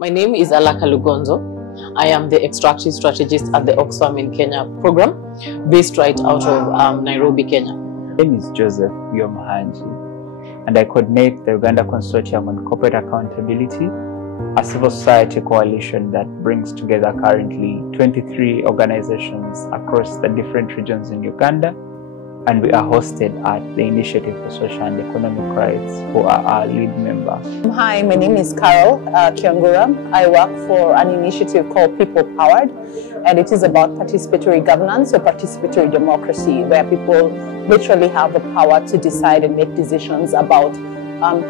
My name is Alaka Lugonzo. I am the extractive strategist at the Oxfam in Kenya program, based right out of Nairobi, Kenya. My name is Joseph Yomahanji, and I coordinate the Uganda Consortium on Corporate Accountability, a civil society coalition that brings together currently 23 organizations across the different regions in Uganda, and we are hosted at the Initiative for Social and Economic Rights, who are our lead member. Hi, my name is Carol Kiongura. I work for an initiative called People Powered, and it is about participatory governance or participatory democracy, where people literally have the power to decide and make decisions about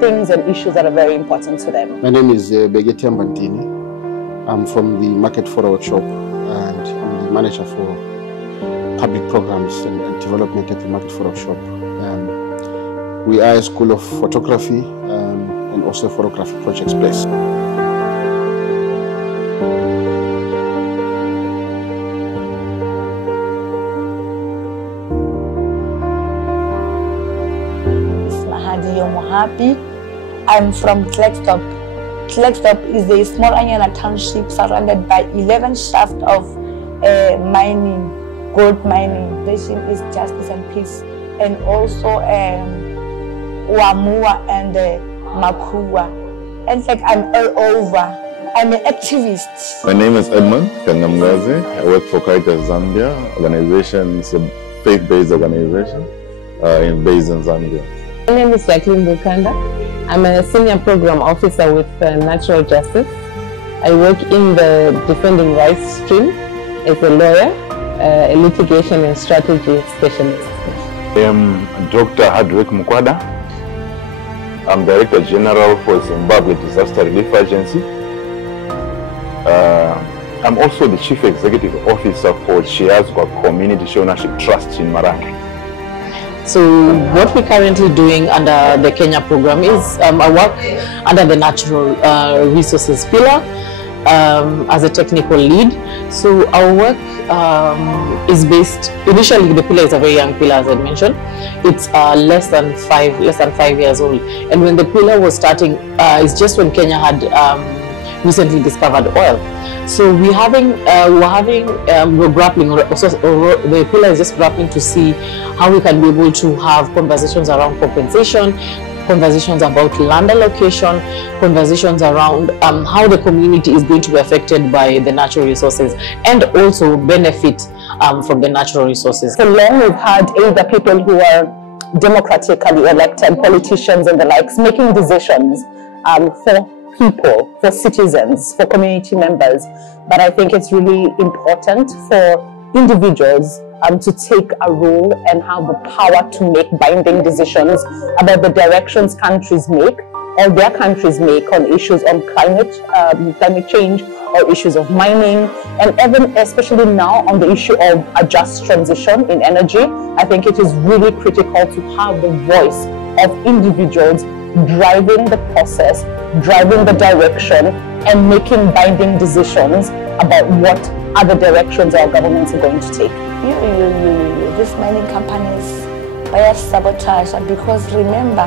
things and issues that are very important to them. My name is Begeti Mbantini. I'm from the Market Forward Shop, and I'm the manager for public programs and development at the Market Forward Shop. We are a school of photography and also photography projects place. I'm from Klegstop. Klegstop is a small Anyana township surrounded by 11 shafts of mining, gold mining. Vision is justice and peace, and also Wamua and Makua. And like I'm all over. I'm an activist. My name is Edmund Kanamgazi. I work for Caritas Zambia organization. It's a faith-based organization based in Zambia. My name is Jacqueline Bukanda. I'm a senior program officer with Natural Justice. I work in the defending rights stream as a lawyer, a litigation and strategy specialist. I am Dr. Hardwick Mukwada. I'm Director General for Zimbabwe Disaster Relief Agency. I'm also the Chief Executive Officer for Chiazwa Community Ownership Trust in Marangi. So what we're currently doing under the Kenya program is I work under the Natural Resources pillar as a technical lead. So our work is based, initially the pillar is a very young pillar, as I mentioned. It's less than 5 years old. And when the pillar was starting, it's just when Kenya had recently discovered oil. So we're grappling, or the pillar is just grappling to see how we can be able to have conversations around compensation, conversations about land allocation, conversations around how the community is going to be affected by the natural resources and also benefit from the natural resources. For long we've had either people who are democratically elected, politicians and the likes, making decisions for people, for citizens, for community members. But I think it's really important for individuals to take a role and have the power to make binding decisions about the directions countries make or their countries make on issues on climate change or issues of mining, and even especially now on the issue of a just transition in energy. I think it is really critical to have the voice of individuals driving the process, driving the direction, and making binding decisions about what other directions our governments are going to take. These mining companies, by sabotage, because remember,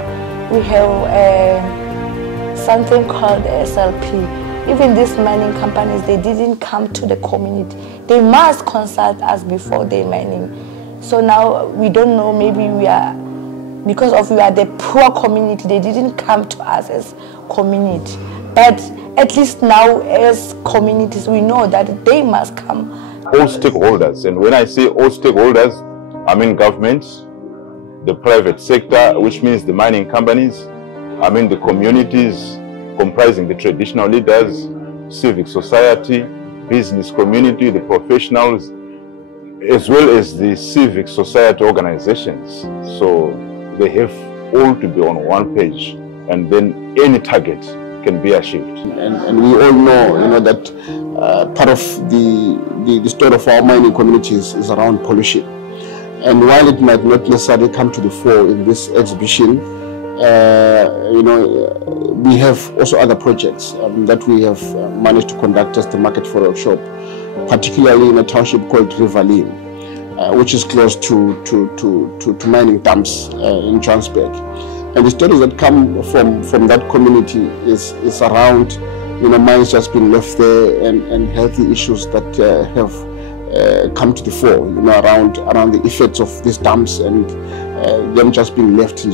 we have something called SLP. Even these mining companies, they didn't come to the community. They must consult us before they mining. So now we don't know, maybe we are, because we are the poor community, they didn't come to us as community. But at least now as communities, we know that they must come. All stakeholders, and when I say all stakeholders, I mean governments, the private sector, which means the mining companies, I mean the communities comprising the traditional leaders, civic society, business community, the professionals, as well as the civic society organizations. So they have all to be on one page, and then any target can be achieved. And we all know, that part of the story of our mining communities is around pollution. And while it might not necessarily come to the fore in this exhibition, we have also other projects that we have managed to conduct as the Market Forward Shop, particularly in a township called Riverline, which is close to mining dumps in Johannesburg. And the stories that come from that community is around mines just being left there, and healthy issues that have come to the fore, around the effects of these dams, and them just being left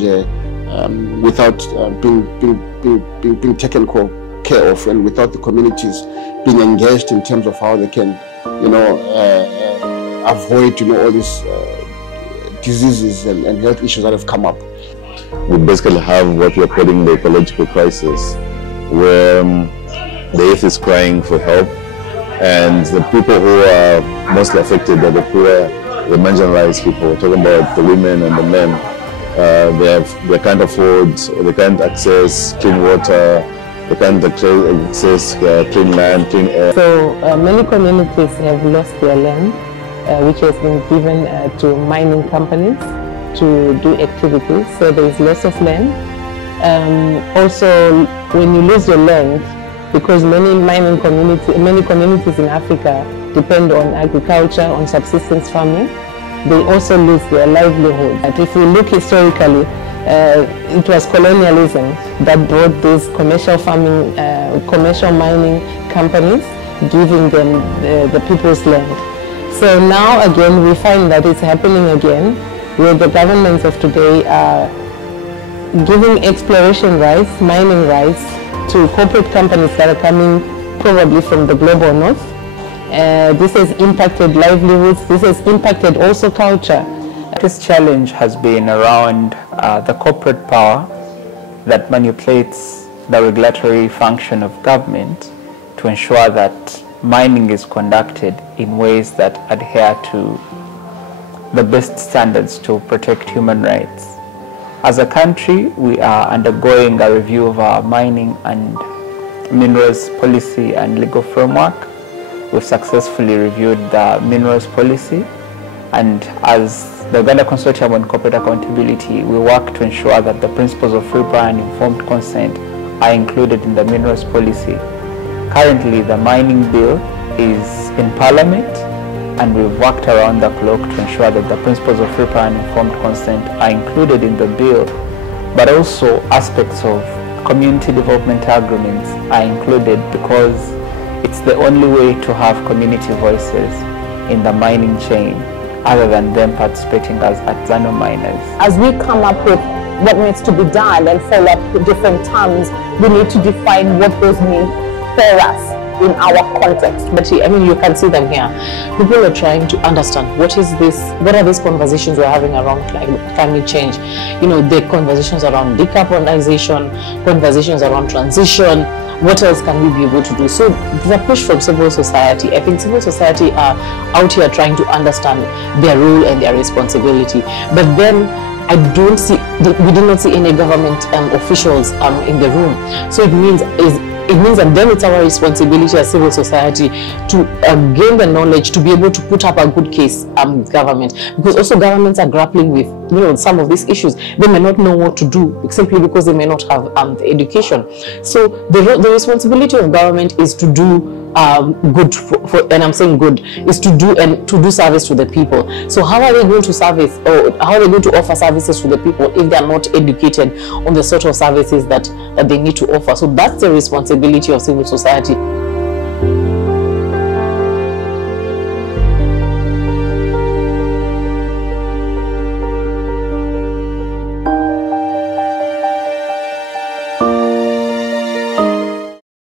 without being taken care of, and without the communities being engaged in terms of how they can, avoid, all these diseases and health issues that have come up. We basically have what we are calling the ecological crisis, where the earth is crying for help, and the people who are mostly affected are the poor, the marginalized people. We're talking about the women and the men. They can't afford, or they can't access clean water, they can't access clean land, clean air. So many communities have lost their land, which has been given to mining companies to do activities. So there is loss of land. Also, when you lose your land, because many communities in Africa depend on agriculture, on subsistence farming, they also lose their livelihood. But if you look historically, it was colonialism that brought these commercial farming, commercial mining companies, giving them the people's land. So now again we find that it's happening again, where the governments of today are giving exploration rights, mining rights to corporate companies that are coming probably from the global north. This has impacted livelihoods, this has impacted also culture. This challenge has been around the corporate power that manipulates the regulatory function of government to ensure that mining is conducted in ways that adhere to the best standards to protect human rights. As a country, we are undergoing a review of our mining and minerals policy and legal framework. We've successfully reviewed the minerals policy, and as the Uganda Consortium on Corporate Accountability, we work to ensure that the principles of free, prior and informed consent are included in the minerals policy. Currently, the mining bill is in Parliament, and we've worked around the clock to ensure that the principles of free, prior and informed consent are included in the bill, but also aspects of community development agreements are included, because it's the only way to have community voices in the mining chain other than them participating as artisanal miners. As we come up with what needs to be done and follow up with different terms, we need to define what those mean for us in our context. But I mean, you can see them here. People are trying to understand what are these conversations we're having around climate change. The conversations around decarbonization, conversations around transition. What else can we be able to do? So there's a push from civil society. I think civil society are out here trying to understand their role and their responsibility. But then we did not see any government officials in the room. So it means that then it's our responsibility as civil society to gain the knowledge to be able to put up a good case with government, because also governments are grappling with some of these issues. They may not know what to do simply because they may not have the education. So the responsibility of government is to do good and I'm saying good, is to do service to the people. So how are they going to service, or how are they going to offer services to the people if they are not educated on the sort of services that they need to offer? So that's the responsibility of civil society.